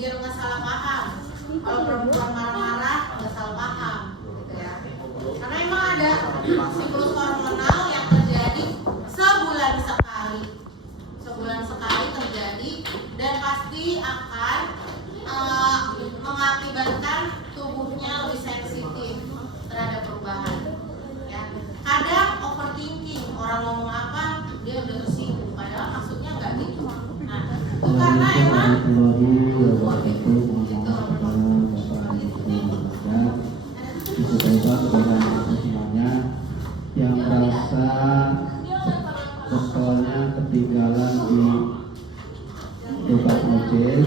biar nggak salah paham. Kalau perempuan marah-marah nggak salah paham, gitu ya. Karena emang ada siklus hormonal yang terjadi sebulan sekali terjadi, dan pasti akan mengakibatkan tubuhnya lebih sensitif terhadap perubahan. Ya. Kadang overthinking, orang ngomong apa dia udah tersinggung, padahal maksudnya nggak gitu. Nah, itu karena emang yang merasa sekolahnya ketinggalan di tempat ojek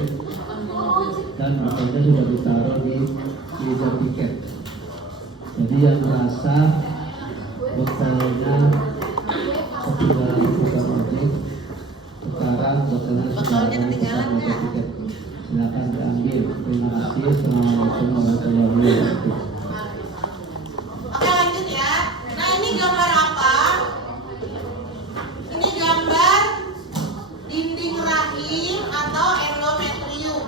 dan motornya sudah ditaruh di tiket. Jadi yang merasa bekalnya ketinggalan di tempat ojek, sekarang bekalnya sudah ada di tempat tiket. Silakan diambil. Terima kasih. Assalamualaikum warahmatullahi wabarakatuh. Oke, lanjut ya. Nah, ini gambar apa? Ini gambar dinding rahim atau endometrium.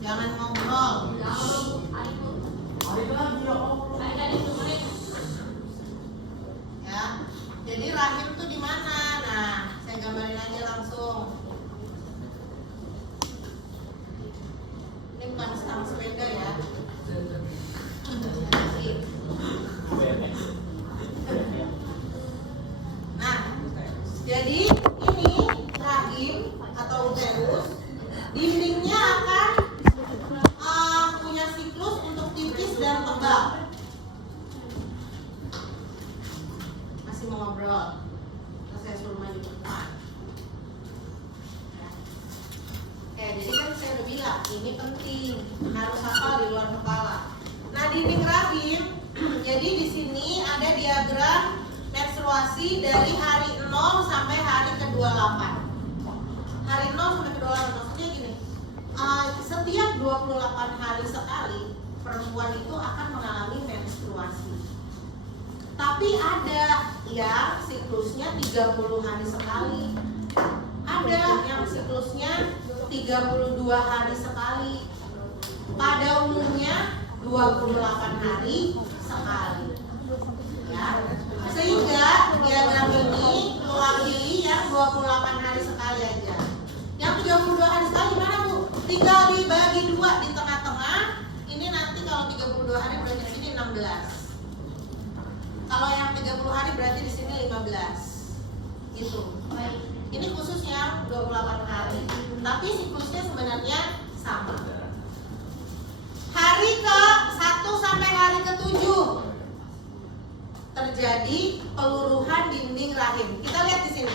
Jangan ngobrol. Ya. Jadi rahim tuh di mana? Nah, saya gambarin aja langsung. Ini bukan stang sepeda ya. Nah, jadi ini rahim atau uterus, dindingnya akan punya siklus untuk tipis dan tebal. Masih mau ngobrol? Saya suruh maju ke depan. Oke, jadi kan saya udah bilang ini penting, harus hafal di luar kepala. Nah, dinding rahim, jadi di sini ada diagram menstruasi dari hari 0 sampai hari ke-28. Hari 0 sampai ke-28 maksudnya gini. Setiap 28 hari sekali perempuan itu akan mengalami menstruasi. Tapi ada yang siklusnya 30 hari sekali. Ada yang siklusnya 32 hari sekali. Pada umumnya 28 hari sekali. Ya. Sehingga diagram ini mewakili yang 28 hari sekali aja. Yang 32 hari sekali gimana, Bu? Tinggal dibagi 2 di tengah-tengah. Ini nanti kalau 32 hari berarti di sini 16. Kalau yang 30 hari berarti di sini 15. Gitu. Ini khusus yang 28 hari. Tapi siklusnya sebenarnya sama. Hari ke-1 sampai hari ke-7 terjadi peluruhan dinding rahim. Kita lihat di sini.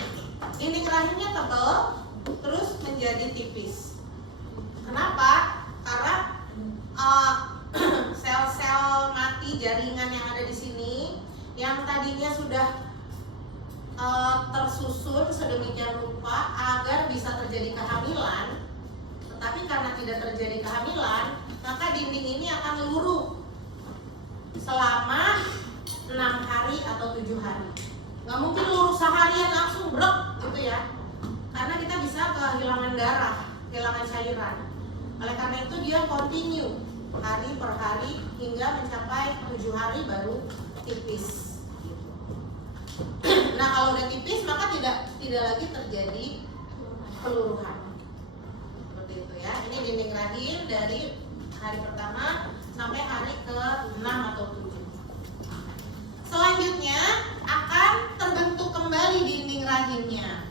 Dinding rahimnya tebal, terus menjadi tipis. Kenapa? Karena sel-sel mati jaringan yang ada di sini yang tadinya sudah tersusun sedemikian rupa agar bisa terjadi kehamilan, tetapi karena tidak terjadi kehamilan, maka dinding ini akan luruh selama 6 hari atau 7 hari. Nggak mungkin luruh seharian langsung brok gitu ya, karena kita bisa kehilangan darah, kehilangan cairan. Oleh karena itu dia continue hari per hari hingga mencapai 7 hari baru tipis. Nah, kalau udah tipis maka tidak lagi terjadi peluruhan. Seperti itu ya. Ini dinding rahim dari hari pertama sampai hari ke-6 atau 7. Selanjutnya akan terbentuk kembali dinding rahimnya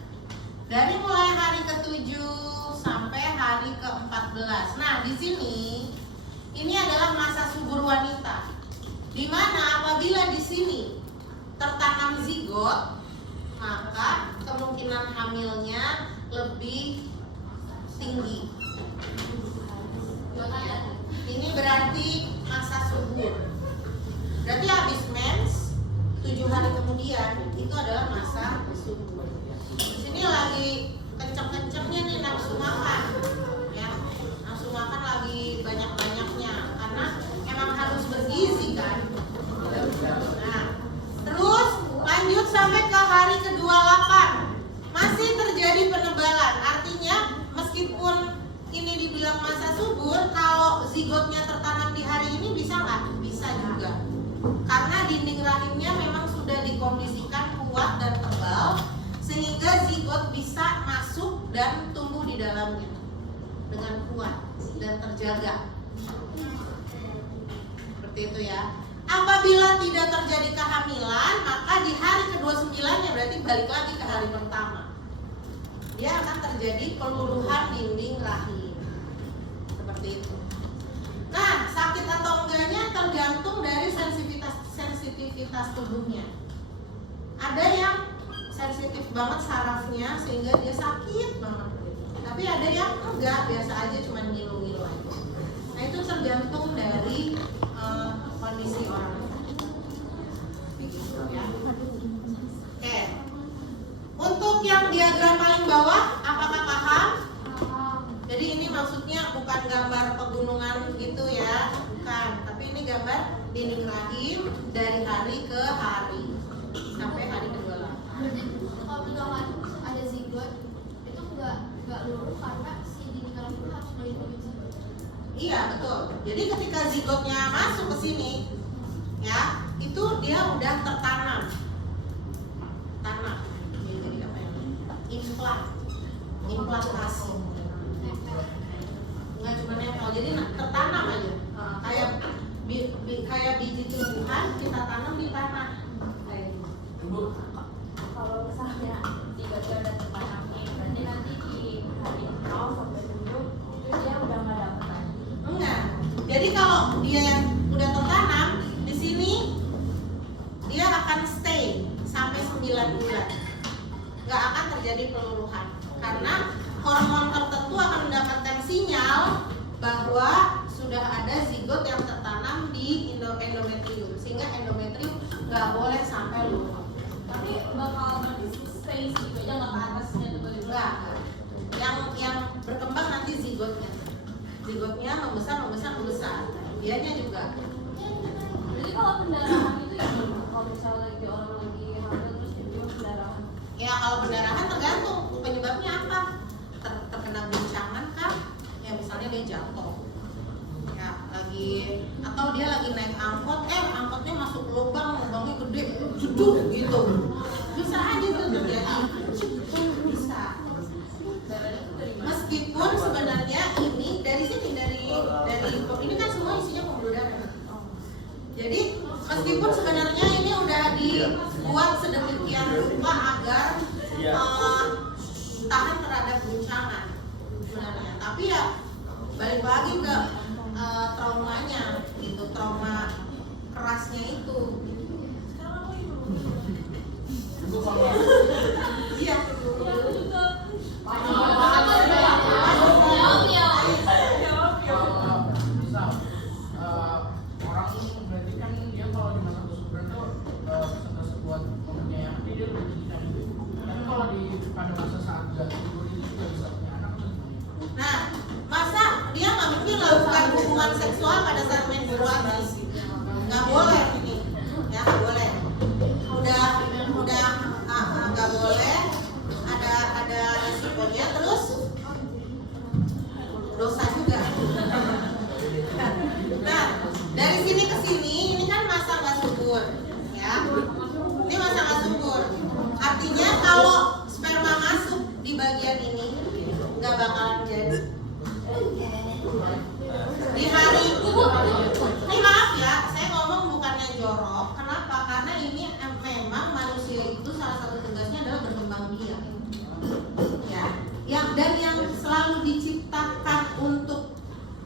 dari mulai hari ke-7 sampai hari ke-14. Nah, di sini ini adalah masa subur wanita, di mana apabila di sini tertanam zigot, maka kemungkinan hamilnya lebih tinggi. Ini berarti masa subur. Berarti habis mens 7 hari kemudian itu adalah masa subur. Di sini lagi kenceng-kencengnya nih nafsu makan, ya. Nafsu makan lagi banyak-banyaknya karena emang harus bergizi kan. Nah, terus lanjut sampai ke hari ke-28 masih terjadi penebalan, artinya dikondisikan kuat dan tebal sehingga zigot bisa masuk dan tumbuh di dalamnya dengan kuat dan terjaga. Seperti itu ya. Apabila tidak terjadi kehamilan, maka di hari ke-29-nya berarti balik lagi ke hari pertama. Dia akan terjadi peluluhan dinding rahim. Seperti itu. Nah, sakit atau enggaknya tergantung dari sensitivitas tubuhnya. Ada yang sensitif banget sarafnya sehingga dia sakit banget. Tapi ada yang enggak, biasa aja cuma ngilu-ngilu aja. Nah, itu tergantung dari kondisi orang. Begitu ya. Oke. Untuk yang diagram paling bawah, apakah paham? Jadi ini maksudnya bukan gambar pegunungan gitu ya, bukan. Tapi ini gambar dinding rahim dari hari ke hari sampai hari ke-28. Kalau misalkan ada zigot itu nggak lurus karena si dinding rahim itu harus melindungi zigot. Iya betul. Jadi ketika zigotnya masuk ke sini, ya itu dia udah tertanam. Tanam. Jadi apa ya? Implantasi. Nggak cuma nempel, jadi tertanam aja. Kayak biji tumbuhan kita tanam di tanah. Kayak gitu. Kalau misalnya zigotnya udah tertanam nih, berarti nanti di hari 0 sampai 7 itu dia udah nggak dapet lagi. Enggak. Jadi kalau dia udah tertanam di sini, dia akan stay sampai 9 bulan. Nggak akan terjadi peluluhan karena hormon tertentu akan mendapatkan sinyal bahwa sudah ada zigot yang tertanam di endometrium, sehingga endometrium nggak boleh sampai luluh. Tapi bakal nanti stay gitu aja nggak ke atasnya tuh Enggak. Yang berkembang nanti zigotnya. Zigotnya membesar. Dianya juga. Jadi kalau pendarahan itu ya kalau misalnya lagi orang lagi hamil terus tiba-tiba pendarahan. Ya kalau pendarahan tergantung penyebabnya apa. Terkena guncangan kan? Ya misalnya dia jatuh. Ya lagi atau dia lagi naik angkot, angkotnya masuk lubangnya gede, jeduk gitu. Bisa aja tuh terjadi. Bisa. Meskipun sebenarnya ini dari sini dari ini kan semua isinya pembuluh darah. Jadi meskipun sebenarnya ini udah dibuat sedemikian rupa agar tahan terhadap guncangan sebenarnya. Tapi ya balik lagi ke traumanya gitu, trauma kerasnya itu. Iya. Orang berarti kan dia kalau di masa kesuburan tuh persentase buat mempunyai anak dia udah tinggi kan itu. Tapi kalau pada masa saat gak subur itu juga bisa punya anak atau gimana? Nah, masa dia nggak mungkin melakukan hubungan seksual pada saat menstruasi? Nggak boleh ini, ya nggak boleh. Udah nggak boleh. Ada resikonya, terus dosa juga. Nah, dari sini ke sini ini kan masa nggak subur, ya. Ini masa nggak subur. Artinya kalau sperma masuk di bagian ini nggak bakalan jadi. Di hari ini maaf ya, saya ngomong bukannya jorok. Kenapa? Karena ini memang manusia itu salah satu tugasnya adalah berkembang biak. Ya, yang selalu diciptakan untuk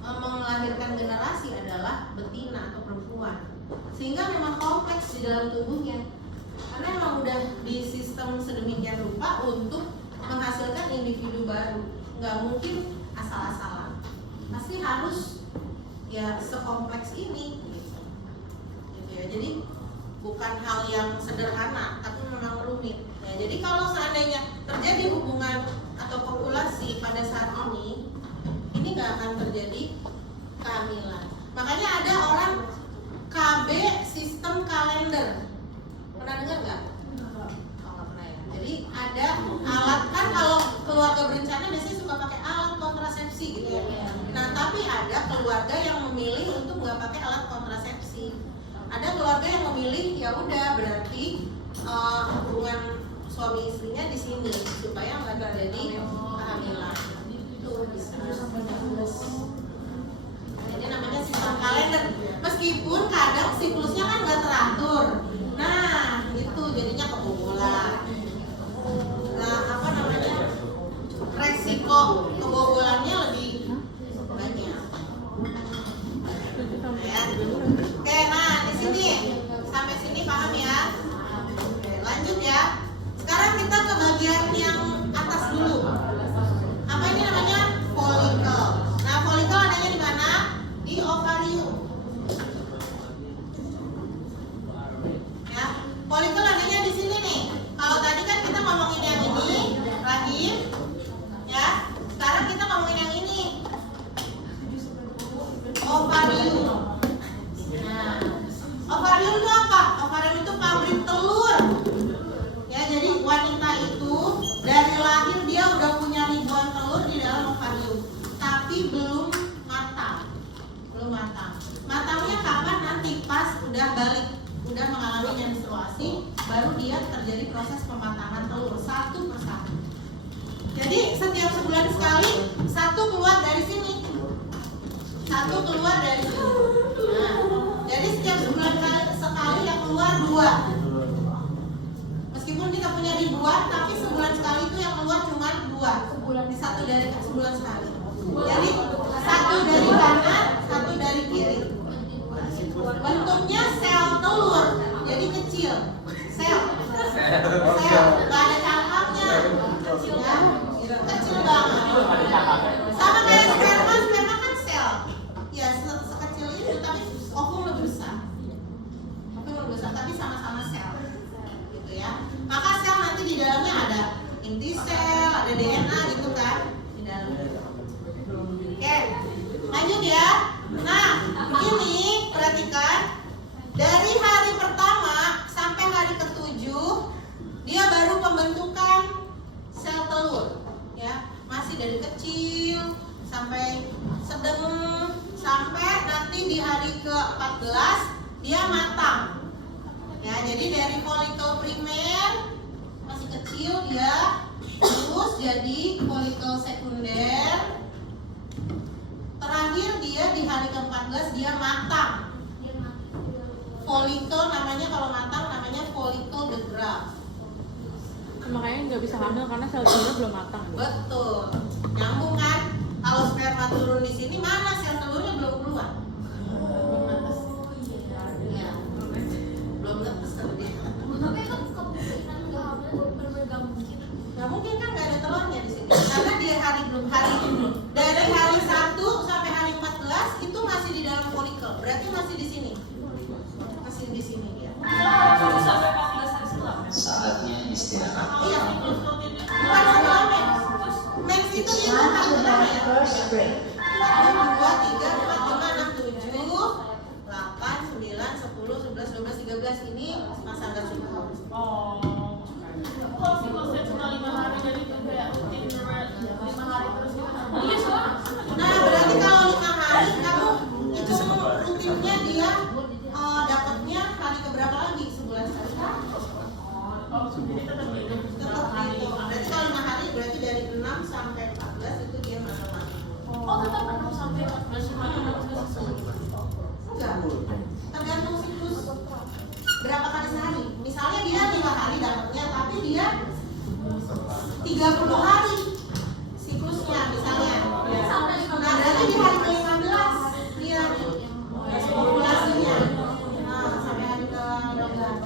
melahirkan generasi adalah betina atau perempuan. Sehingga memang kompleks di dalam tubuhnya. Karena memang udah di sistem sedemikian rupa untuk menghasilkan individu baru. Nggak mungkin asal-asalan. Pasti harus ya sekompleks ini gitu ya. Jadi bukan hal yang sederhana, tapi memang rumit ya. Jadi kalau seandainya terjadi hubungan atau kopulasi pada saat ini nggak akan terjadi kehamilan. Makanya ada orang KB sistem kalender, pernah dengar nggak? Oh, nggak pernah ya. Jadi ada alat, kan kalau keluarga berencana biasanya suka pakai alat kontrasepsi gitu ya. Nah tapi ada keluarga yang memilih untuk nggak pakai alat kontrasepsi. Ada keluarga yang memilih ya udah berarti hubungan suami istrinya di sini supaya nggak terjadi kehamilan. Ini namanya sistem kalender. Meskipun kadang siklusnya kan nggak teratur. Nah, itu jadinya kebobolan. Nah, apa namanya? Resiko kebobolannya lebih banyak. Ya. Oke, nah di sini sampai sini paham ya? Oke, lanjut ya. Sekarang kita ke bagian yang atas dulu. Apa ini namanya? Folikel. Nah, folikel adanya di mana? Di ovarium. Ya, folikel adanya di sini nih. Kalau tadi kan kita ngomongin yang ini, rahim. Ya, sekarang kita ngomongin yang ini. Ovarium. Nah, ovarium itu apa? Ovarium itu pabrik telur. Ya, jadi wanita itu dari lahir dia udah punya ribuan telur di dalam ovarium, tapi belum matang. Belum matang. Matangnya kapan? Nanti pas udah balik, udah mengalami menstruasi, baru dia terjadi proses pematangan telur satu persatu. Jadi setiap sebulan sekali satu keluar dari sini. Satu keluar dari sini. Nah, jadi setiap sebulan sekali yang keluar dua. Meskipun kita punya ribuan, tapi sebulan sekali itu yang keluar cuma dua. Satu dari sebulan sekali. Jadi satu dari kanan, satu dari kiri. Bentuknya sel telur, jadi kecil. Sel, nggak ada cangkangnya. Ya, kecil banget. Sama kayak sperma, sperma kan sel. Ya, sekecil itu, tapi ovum lebih besar. Ovum lebih besar, tapi sama-sama sel. Gitu ya. Maka sel nanti di dalamnya ada inti sel, ada DNA gitu kan di dalamnya. Oke, lanjut ya. Nah, ini perhatikan dari hari pertama sampai hari ke-7 dia baru pembentukan sel telur, ya masih dari kecil sampai sedang sampai nanti di hari ke-14 dia matang. Ya, jadi dari folikel primer masih kecil dia terus jadi folikel sekunder. Terakhir dia di hari ke-14 dia matang. Folikel namanya, kalau matang namanya folikel the graft. Makanya nggak bisa hamil karena sel telurnya belum matang. Betul. Nyambung kan? Kalau sperma turun di sini, mana sel telurnya belum keluar? Belum netes. Ya. Belum netes sama dia. Tapi kan kemungkinan nggak hamil itu benar-benar nggak mungkin. Nggak mungkin kan, nggak ada telurnya di sini. Karena dia hari dari hari 1 sampai hari 14 itu masih di dalam folikel. Berarti masih di sini. Masih di sini dia. Saatnya istirahat. Iya. Bukan setelah mens. Mens itu dia hari pertama ya. 1, 2, 3, 4, 5, 6, 7, 8, 9, 10, 11, 12, 13 ini masa nggak cukup. Kalau siklusnya cuma 5 hari jadi itu kayak rutin 5 hari terus gitu. Iya soalnya. Nah, berarti kalau 5 hari kamu itu rutinnya dia dapatnya hari keberapa lagi sebulan sekali? Jadi tetap hidup. Tetap itu. Berarti kalau 5 hari berarti dari 6 sampai 14 itu dia masa mati. Oh tetap 6 sampai 14 hari selesai. Enggak. Tergantung siklus berapa kali sehari. Misalnya dia 5 hari dapatnya, tapi dia 30 hari siklusnya misalnya. Nah, berarti di hari ke-15 dia populasinya. Nah, sampai hari ke-15.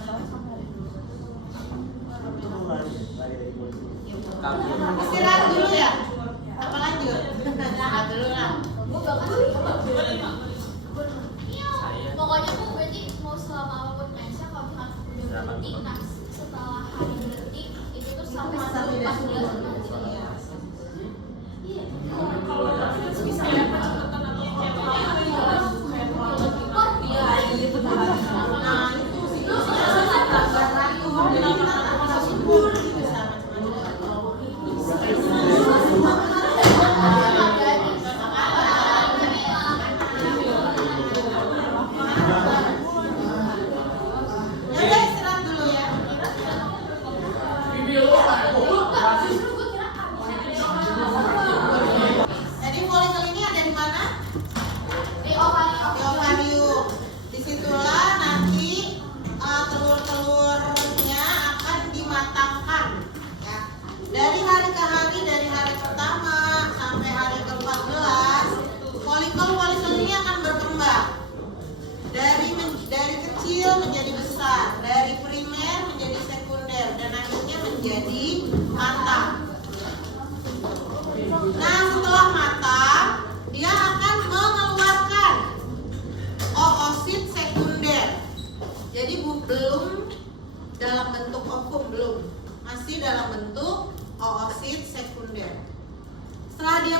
Istirahat dulu ya? Apa lanjut? Istirahat dulu lah. Pokoknya tuh berarti mau selama apapun mensnya kalau misalkan udah berhenti, nah setelah hari berhenti itu tuh sampai 14 bulan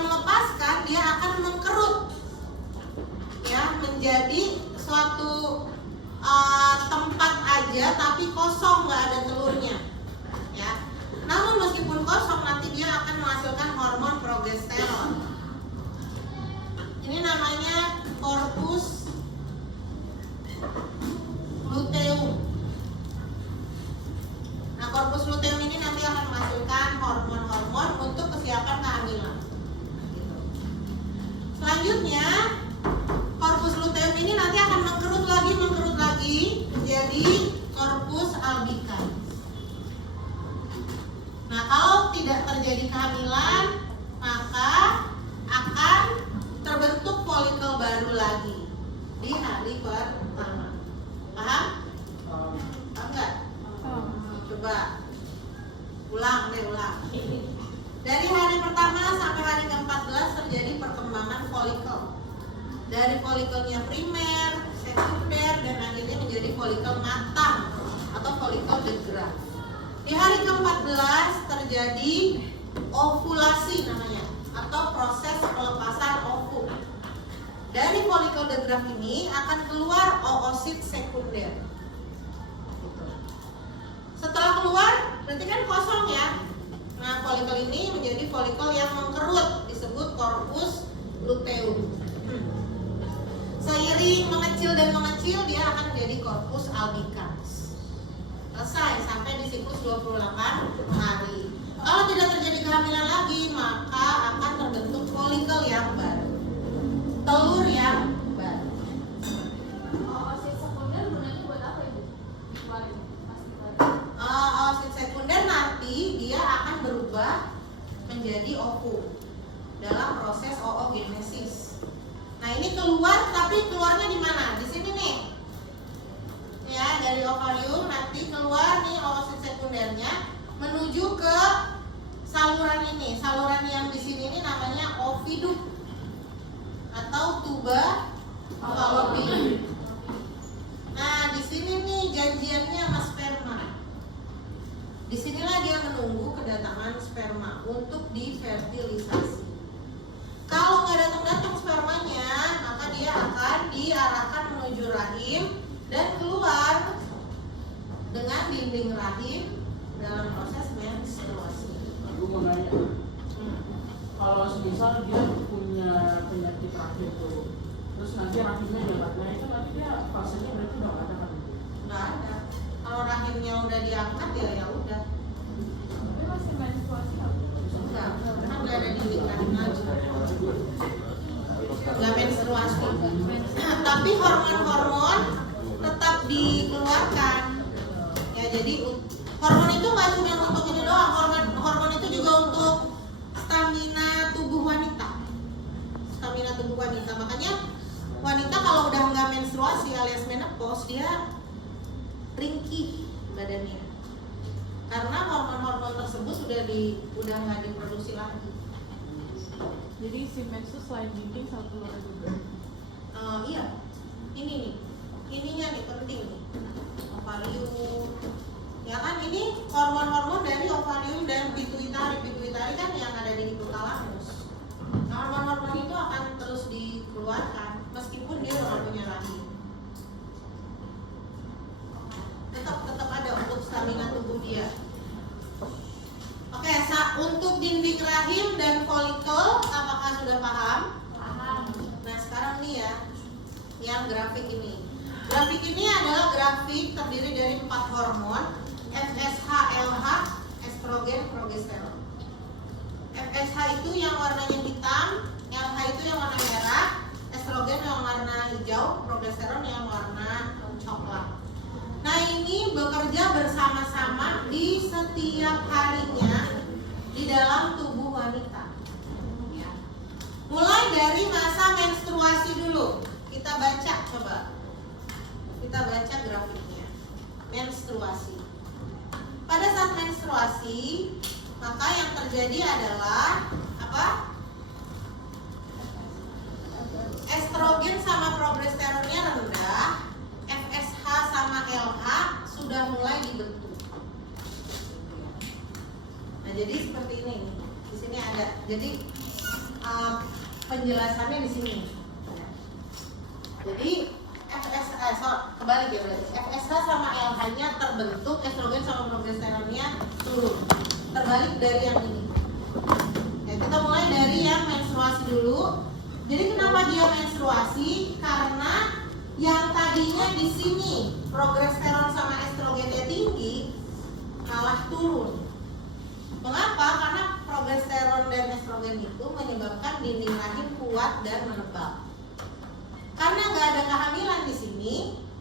melepaskan, dia akan mengkerut, ya, menjadi suatu tempat aja tapi kosong, nggak ada telurnya, ya. Namun meskipun kosong, nanti dia akan menghasilkan hormon progesteron. Ini namanya corpus luteum. Nah, corpus luteum ini nanti akan menghasilkan hormon-hormon untuk kesiapan kehamilan. Selanjutnya, corpus luteum ini nanti akan mengkerut lagi menjadi corpus albicans. Nah, kalau tidak terjadi kehamilan, maka akan terbentuk folikel baru lagi di hari pertama. Paham? Paham nggak? Coba ulang. Dari hari pertama sampai hari ke-14 terjadi perkembangan folikel. Dari folikelnya primer, sekunder, dan akhirnya menjadi folikel matang atau folikel degrad. Di hari ke-14 terjadi ovulasi namanya, atau proses pelepasan ovum. Dari folikel degrad ini akan keluar oosit sekunder. Setelah keluar, berarti kan kosong ya. Nah, folikel ini menjadi folikel yang mengkerut, disebut corpus luteum. Seiring mengecil dan mengecil, dia akan menjadi corpus albicans. Selesai sampai di siklus 28 hari. Kalau tidak terjadi kehamilan lagi, maka akan terbentuk folikel yang baru, telur yang baru. Oosit sekunder gunanya buat apa Ibu? Oosit sekunder nanti dia akan berubah menjadi ovum dalam proses oogenesis. Nah, ini keluar, tapi keluarnya di mana? Di sini nih. Ya, dari ovarium nanti keluar nih oosit sekundernya menuju ke saluran ini. Saluran yang di sini ini namanya oviduk atau tuba fallopian. Nah, di sini nih janjiannya sama sperma. Disinilah dia menunggu kedatangan sperma untuk difertilisasi. Kalau nggak datang spermanya, maka dia akan diarahkan menuju rahim dan keluar dengan dinding rahim dalam proses menstruasi. Aku mau nanya, kalau semisal dia punya penyakit rahim tuh, terus nanti rahimnya jalan, nah itu nanti dia fasenya berarti udah nggak ada kan? Nggak ada. Kalau rahimnya udah diangkat ya udah. Tapi masih menstruasi nggak? Enggak, karena udah ada dinding rahim lagi. Nggak menstruasi. Tapi hormon-hormon tetap dikeluarkan. Ya, jadi hormon itu nggak cuma untuk ini doang. Hormon itu juga untuk stamina tubuh wanita. Makanya wanita kalau udah nggak menstruasi alias menopause, dia ringkih badannya. Karena hormon-hormon tersebut udah nggak diproduksi lagi. Jadi si mens itu selain dinding sama telurnya juga. Iya, ini nih, ininya nih penting nih, ovarium. Ya kan, ini hormon-hormon dari ovarium dan pituitari. Pituitari kan yang ada di hipotalamus. Nah, hormon-hormon itu akan terus dikeluarkan meskipun dia udah punya rahim. Tetap ada untuk stamina tubuh dia. Oke, untuk dinding rahim dan folikel, apakah sudah paham? Paham. Nah, sekarang nih ya, yang grafik ini. Grafik ini adalah grafik terdiri dari 4 hormon, FSH, LH, estrogen, progesteron. FSH itu yang warnanya hitam, LH itu yang warna merah, estrogen yang warna hijau, progesteron yang warna coklat. Nah, ini bekerja bersama-sama di setiap harinya di dalam tubuh wanita. Ya. Mulai dari masa menstruasi dulu. Kita baca, coba. Kita baca grafiknya. Menstruasi. Pada saat menstruasi, maka yang terjadi adalah apa? Estrogen sama progesteronnya rendah, FSH sama LH sudah mulai dibentuk. Nah, jadi seperti ini. Di sini ada. Jadi penjelasannya di sini. Jadi kebalik ya berarti. FSH sama LH-nya terbentuk, estrogen sama progesteronnya turun. Terbalik dari yang ini. Ya, kita mulai dari yang menstruasi dulu. Jadi kenapa dia menstruasi? Karena yang tadinya di sini progesteron sama estrogennya tinggi malah turun. Mengapa? Karena progesteron dan estrogen itu menyebabkan dinding rahim kuat dan menebal. Karena nggak ada kehamilan di sini,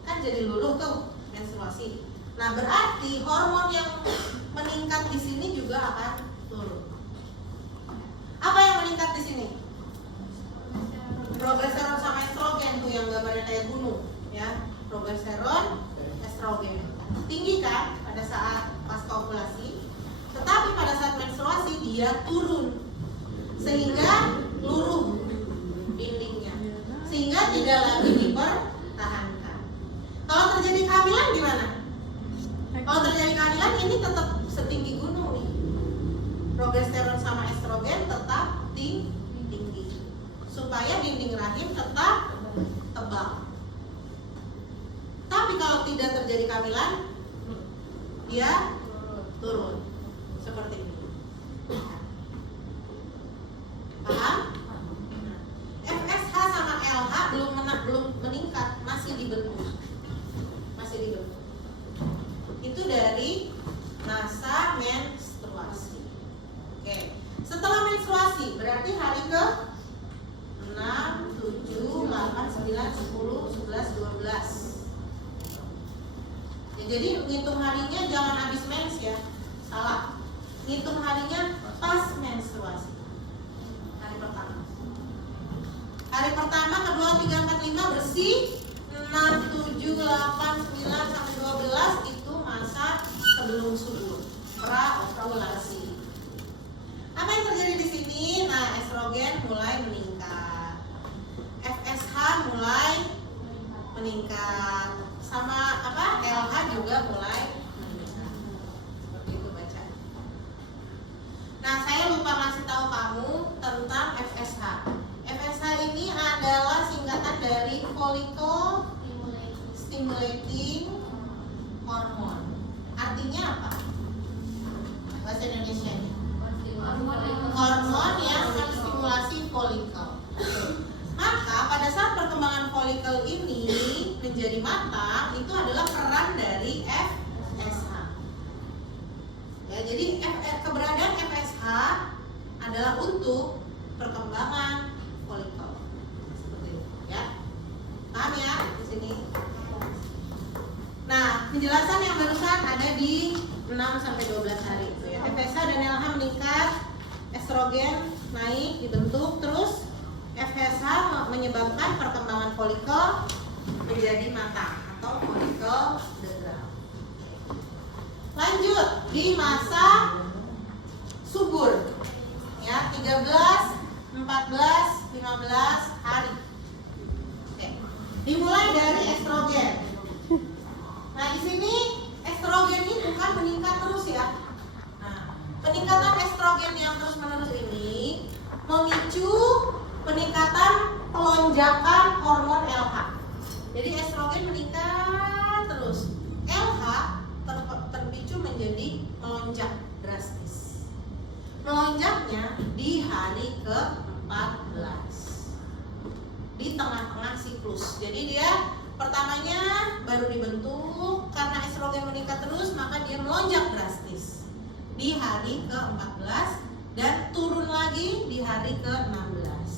kan jadi luluh tuh menstruasi. Nah berarti hormon yang meningkat di sini juga akan turun. Apa yang meningkat di sini? Progesteron sama estrogen tuh yang gambarnya kayak gunung, ya. Progesteron, estrogen tinggi kan pada saat pasca ovulasi, tetapi pada saat menstruasi dia turun sehingga luruh dindingnya, sehingga tidak lagi dipertahankan. Kalau terjadi kehamilan gimana? Kalau terjadi kehamilan ini tetap setinggi gunung nih. Progesteron sama estrogen tetap tinggi supaya dinding rahim tetap tebal. Tapi kalau tidak terjadi kehamilan, dia turun seperti ini. Paham? FSH sama LH belum meningkat, masih dibentuk. Itu dari masa menstruasi. Oke. Setelah menstruasi berarti hari ke 6, 7, 8, 9, 10, 11, 12. Ya, jadi ngitung harinya jangan habis mens ya. Salah. Ngitung harinya pas menstruasi. Hari pertama. Hari pertama, kedua, 3, 4, 5 bersih. 6, 7, 8, 9 sampai 12 itu masa sebelum subur, pra-ovulasi. Apa yang terjadi di sini? Nah, estrogen mulai meningkat, FSH mulai meningkat, sama LH juga mulai meningkat. Seperti itu baca. Nah, saya lupa ngasih tahu kamu tentang FSH. FSH ini adalah singkatan dari follicle stimulating hormone. Artinya apa? Bahasa Indonesianya? Hormon yang menstimulasi folikel. Maka pada saat perkembangan folikel ini menjadi matang, itu adalah peran dari FSH. Ya, jadi keberadaan FSH adalah untuk perkembangan folikel. Seperti itu, ya. Paham ya di sini? Nah, penjelasan yang barusan ada di 6 sampai 12 hari itu ya. FSH dan LH meningkat, estrogen naik, dibentuk, terus FSH menyebabkan perkembangan folikel menjadi matang atau folikel degrad. Lanjut di masa subur ya, 13, 14, 15 hari. Oke. Dimulai dari estrogen. Nah, di sini estrogen ini bukan meningkat terus ya. Nah, peningkatan estrogen yang terus-menerus ini memicu peningkatan pelonjakan hormon LH. Jadi estrogen meningkat terus. LH terpicu menjadi melonjak drastis. Melonjaknya di hari ke-14. Di tengah-tengah siklus. Jadi dia pertamanya baru dibentuk, karena estrogen meningkat terus maka dia melonjak drastis di hari ke-14 dan turun lagi di hari ke-16.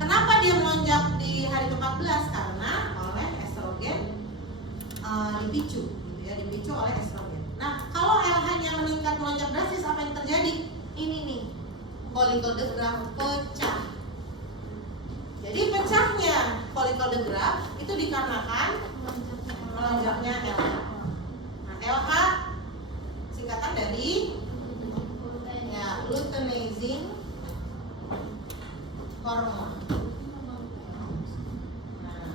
Kenapa dia melonjak di hari ke-14? Karena oleh estrogen dipicu, gitu ya, dipicu oleh estrogen. Nah, kalau LH-nya meningkat melonjak drastis, apa yang terjadi? Ini nih, folikel degrad pecah. Jadi pecahnya folikel degrad itu dikarenakan melonjaknya LH. Nah, LH singkatan dari ya, luteinizing hormon. Nah,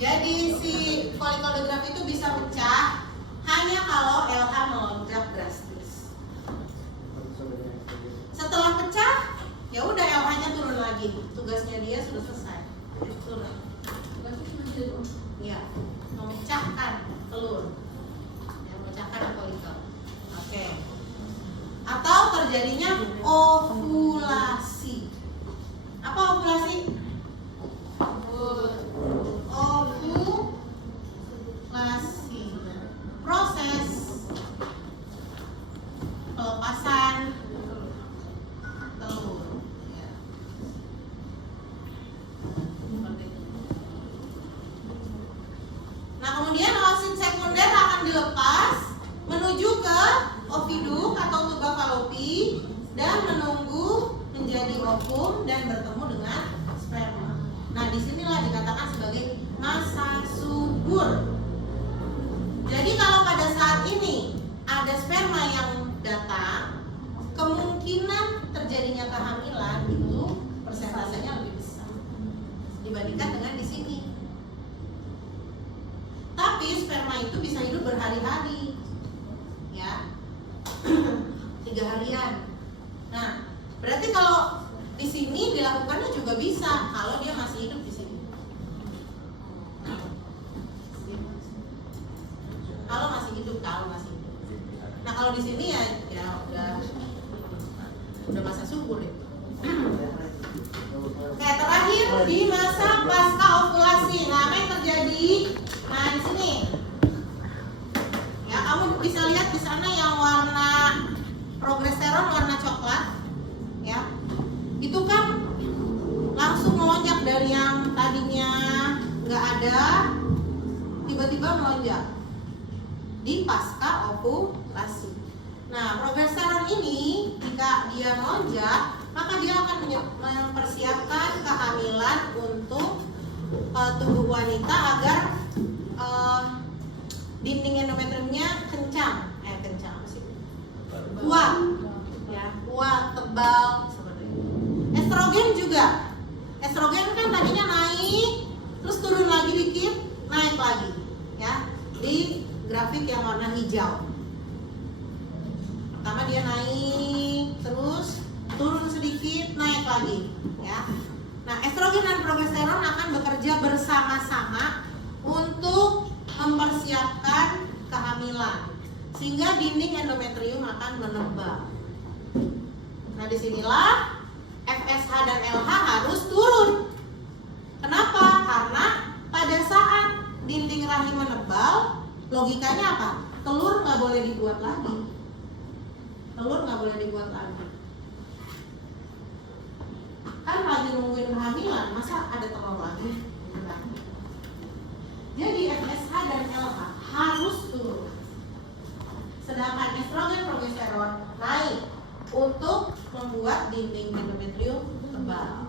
jadi si folikel degrad itu bisa pecah hanya kalau LH melonjak drastis. Setelah pecah, ovum dan bertemu dengan sperma. Nah, disinilah dikatakan sebagai masa subur. Jadi kalau pada saat ini ada sperma yang datang, kemungkinan terjadinya kehamilan itu persentasenya lebih besar dibandingkan dengan di sini. Tapi sperma itu bisa hidup berhari-hari, ya, 3 harian. Nah, berarti kalau di sini dilakukannya juga bisa kalau dia masih hidup di sini. Kalau masih hidup. Nah, kalau di sini ya udah masa subur itu. Kayak terakhir di masa pasca ovulasi. Nah, apa yang terjadi? Nah, di sini. Ya, kamu bisa lihat di sana yang warna progesteron warna coklat, ya. Itu kan langsung melonjak dari yang tadinya nggak ada, tiba-tiba melonjak di pasca ovulasi. Nah, progesteron ini jika dia melonjak, maka dia akan mempersiapkan kehamilan untuk tubuh wanita agar dinding endometriumnya kencang apa sih? Kuat, ya, kuat, tebal seperti itu. Estrogen juga. Estrogen kan tadinya naik, terus turun lagi dikit, naik lagi, ya. Di grafik yang warna hijau. Pertama dia naik, terus turun sedikit, naik lagi, ya. Nah, estrogen dan progesteron akan bekerja bersama-sama untuk mempersiapkan kehamilan, sehingga dinding endometrium akan menebal. Nah, disinilah FSH dan LH harus turun. Kenapa? Karena pada saat dinding rahim menebal, logikanya apa? Telur nggak boleh dibuat lagi. Kan lagi nungguin kehamilan, masa ada telur lagi? Jadi FSH dan LH harus turun. Sedangkan estrogen progesteron naik untuk membuat dinding endometrium tebal.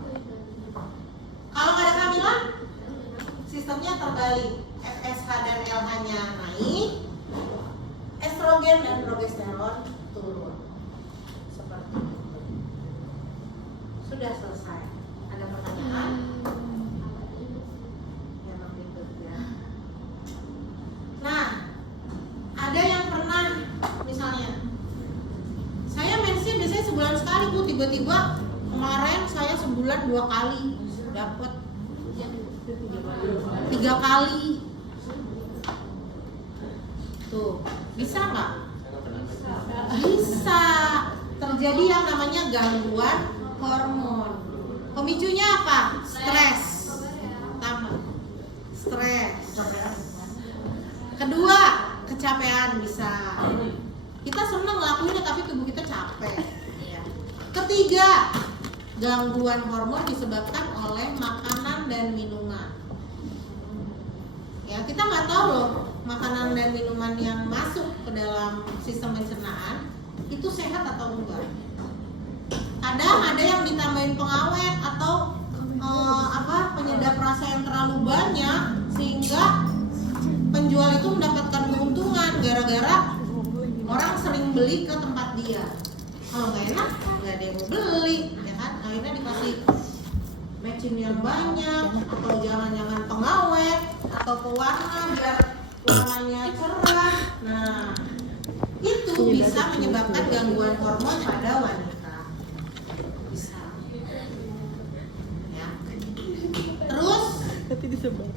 Kalau nggak ada kehamilan, sistemnya terbalik. FSH dan LH-nya naik, estrogen dan progesteron turun. Seperti itu. Sudah selesai. Ada pertanyaan? Yang berikut ya. Nah, ada yang pernah misalnya saya mensi biasanya sebulan sekali Bu, tiba-tiba kemarin saya sebulan 2 kali dapat 3 kali. Tuh, bisa nggak? Bisa. Terjadi yang namanya gangguan hormon. Pemicunya apa? Stres. Pertama, stres. Kedua, kecapean bisa. Kita senang ngelakuinnya tapi tubuh kita capek. Ya. Ketiga, gangguan hormon disebabkan oleh makanan dan minuman. Ya, kita nggak tahu loh makanan dan minuman yang masuk ke dalam sistem pencernaan itu sehat atau enggak. Kadang ada yang ditambahin pengawet atau penyedap rasa yang terlalu banyak sehingga penjual itu mendapatkan keuntungan gara-gara orang sering beli ke tempat dia. Kalau nggak enak, nggak ada yang mau beli, ya kan? Akhirnya dikasih matching yang banyak atau jangan-jangan pengawet atau pewarna biar warnanya cerah. Nah, itu bisa menyebabkan gangguan hormon pada wanita. Bisa. Ya. Terus,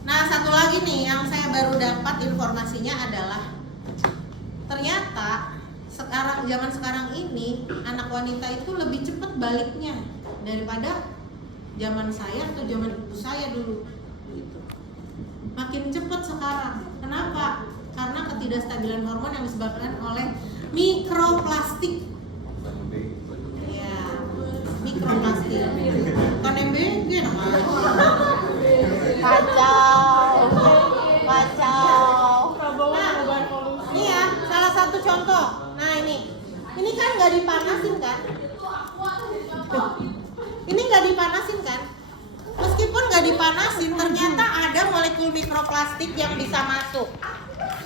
nah satu lagi nih yang saya baru dapat informasinya adalah ternyata zaman sekarang ini anak wanita itu lebih cepat baliknya daripada zaman saya atau zaman ibu saya dulu. Gitu. Makin cepat sekarang. Kenapa? Karena ketidakstabilan hormon yang disebabkan oleh mikroplastik. Ya, mikroplastik. Bukan MBG namanya. Kacau. Nah, ini ya salah satu contoh. Nah ini kan nggak dipanasin kan? Ini nggak dipanasin kan? Meskipun nggak dipanasin, ternyata ada molekul mikroplastik yang bisa masuk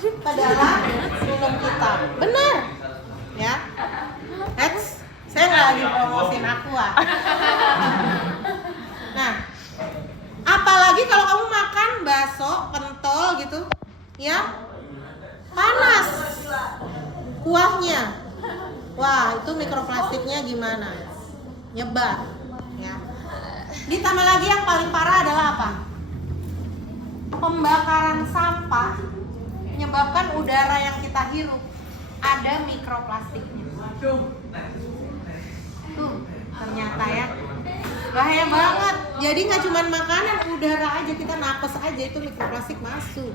ke dalam minum kita. Benar, ya. Saya nggak lagi promosiin Aqua. Nah, apalagi kalau kamu makan bakso, pentol gitu, ya panas kuahnya. Wah, itu mikroplastiknya gimana? Nyebar, ya. Ditambah lagi yang paling parah adalah apa? Pembakaran sampah menyebabkan udara yang kita hirup ada mikroplastiknya. Tuh, ternyata ya bahaya banget. Jadi nggak cuma makanan, udara aja, kita napas aja itu mikroplastik masuk.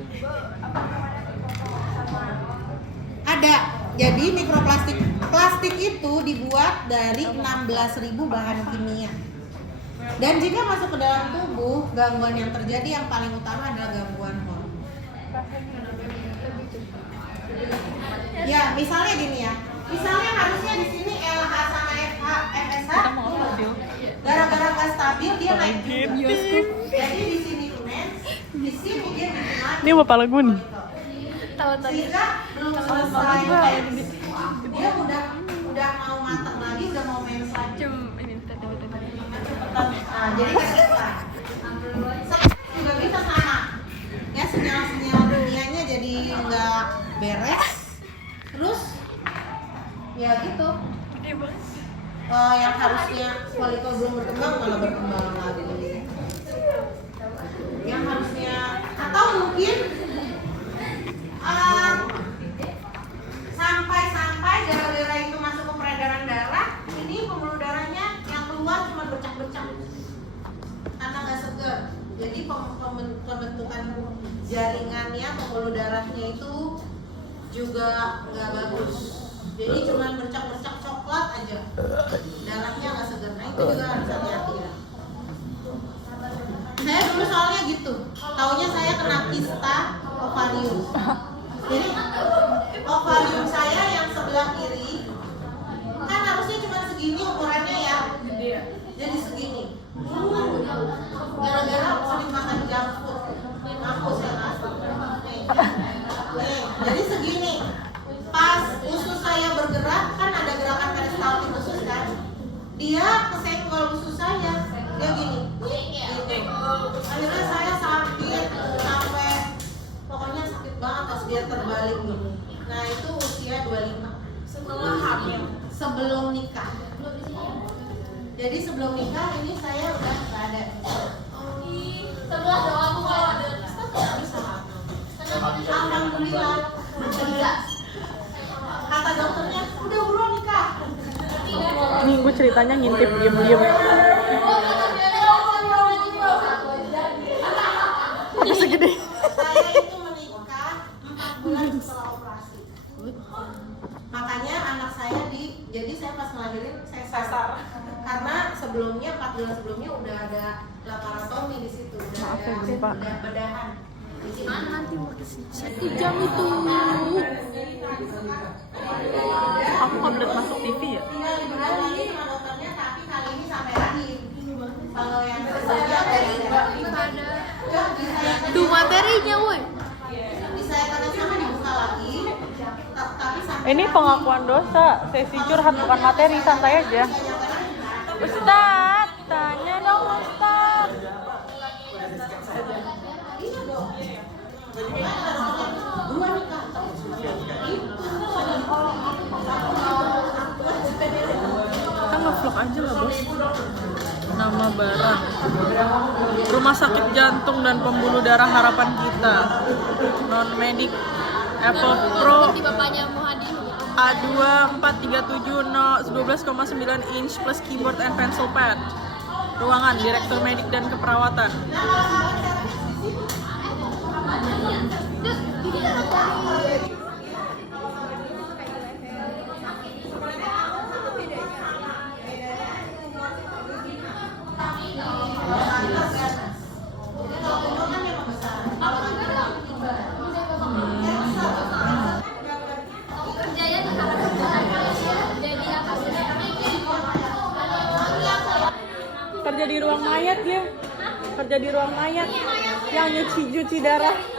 Ada. Jadi plastik itu dibuat dari 16.000 bahan kimia. Dan jika masuk ke dalam tubuh, gangguan yang terjadi yang paling utama adalah gangguan hormon. Ya, misalnya gini ya. Misalnya harusnya di sini LH sama FH, FSH gara-gara nggak stabil dia naik juga. Jadi di sini mens, di sini dia bikin lagi. Ini bapak lagu nih. Sehingga belum selesai kayak dia udah mau matang lagi, udah mau mens lagi. Nah, jadi kan kita juga bisa sama. Ya, sinyal-sinyal dunianya jadi nggak beres. Terus ya gitu. Yang harusnya folikel belum berkembang malah berkembang lagi. Yang harusnya, atau mungkin sampai gara-gara itu masuk ke peredaran darah, ini pembuluh darahnya yang keluar cuma bercak-bercak karena nggak segar. Jadi pembentukan jaringannya, pembuluh darahnya itu juga nggak bagus. Jadi cuma bercak-bercak coklat aja, darahnya nggak segar. Nah itu juga harus hati-hati ya. Saya dulu soalnya gitu, taunya saya kena kista ovarium. Jadi ovarium saya yang sebelah kiri kan harusnya cuma segini ukurannya ya, jadi segini. Gara-gara sering makan junk food, aku saya rasa. Nih, jadi segini. Pas usus saya bergerak, kan ada gerakan peristaltik usus kan, dia kesenggol usus saya, dia gini. Akhirnya saya sakit sampai pokoknya sakit banget pas dia terbalik gitu. Nah itu usia 25 setelah hamil, sebelum nikah. Jadi sebelum nikah ini saya udah nggak ada. Setelah doa kalau ada Bisa hamil. Alhamdulillah. Kata dokternya udah buruan nikah. Nih gue ceritanya ngintip diem-diem. Apa segede? Saya itu menikah 4 bulan setelah operasi. Makanya anak saya jadi saya pas ngelahirin saya sasar. Karena sebelumnya 4 bulan sebelumnya udah ada laparotomi di situ, udah ada bedahan. Di mana nanti mau ke sini? 1 jam itu. Aku kablet masuk TV ya? Tinggal dibalik sama dokternya, tapi kali ini sampai rahim. Kalau yang sebelumnya ada. Tuh materinya woi. Bisa kanan sama dibuka lagi. Tapi sampai Ini pengakuan dosa, sesi curhat bukan materi, santai aja. Ustaz, tanya dong Ustaz. iya dong. Dua nikah. Kita nge-vlog aja lah bos. Nama barang Rumah Sakit Jantung dan Pembuluh Darah Harapan Kita, non medik, Apple Pro Seperti bapaknya Muhadi. A2 437 12,9 inch plus keyboard and pencil pad. Ruangan Direktur Medik dan Keperawatan. Kerjanya di jadi apa sih? ruang mayat dia. Kerja di ruang mayat yang nyuci darah.